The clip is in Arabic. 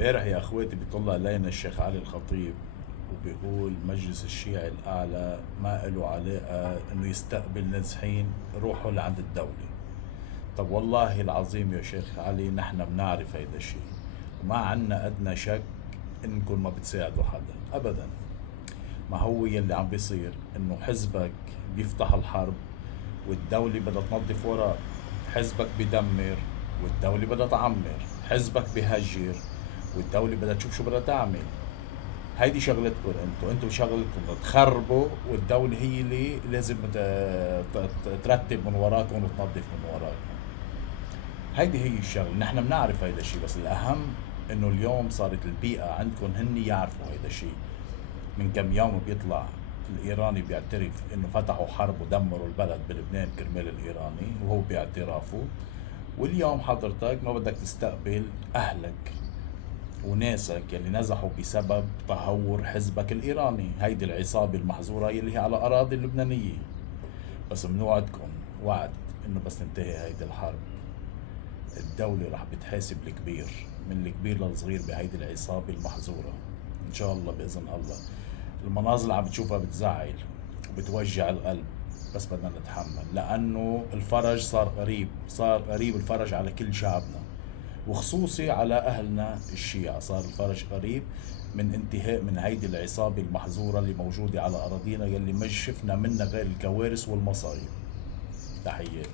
امبارح يا اخواتي بيطلع علينا الشيخ علي الخطيب وبيقول مجلس الشيعي الأعلى ما له علاقة إنه يستقبل نازحين روحوا لعند الدولة. طب والله العظيم يا شيخ علي نحن بنعرف هيدا الشيء وما عنا أدنى شك إنكم ما بتساعدوا حدا أبدا. ما هو يلي عم بيصير إنه حزبك بيفتح الحرب والدولة بدها تنظف وراه، حزبك بدمر والدولة بدها تعمر، حزبك بهجر والدولة بدها تشوف شو بدها تعمل. هيدي شغلتكم، انتوا شغلتكم تخربوا والدولة هي اللي لازم ترتب من وراكم وتنظف من وراكم. هيدي هي الشغلة، نحن بنعرف هيدا الشيء، بس الأهم إنه اليوم صارت البيئة عندكم هن يعرفوا هيدا الشيء. من كم يوم بيطلع الإيراني بيعترف إنه فتحوا حرب ودمروا البلد بلبنان كرمال الإيراني وهو باعترافه، واليوم حضرتك ما بدك تستقبل أهلك وناسك يلي نزحوا بسبب تهور حزبك الإيراني. هيدي العصابة المحظورة يلي هي على أراضي اللبنانية. بس بنوعدكم وعد إنه بس تنتهي هيدي الحرب الدولة رح بتحاسب الكبير، من الكبير للصغير بهيدي العصابة المحظورة إن شاء الله بإذن الله. المناظر اللي عم بتشوفها بتزعل وبتوجع القلب، بس بدنا نتحمل لأنه الفرج صار قريب، صار قريب الفرج على كل شعبنا وخصوصي على أهلنا الشيعة. صار الفرج قريب من انتهاء من هيدي العصابة المحظورة اللي موجودة على أراضينا يلي مش شفنا منها غير الكوارث والمصايب. تحياتي.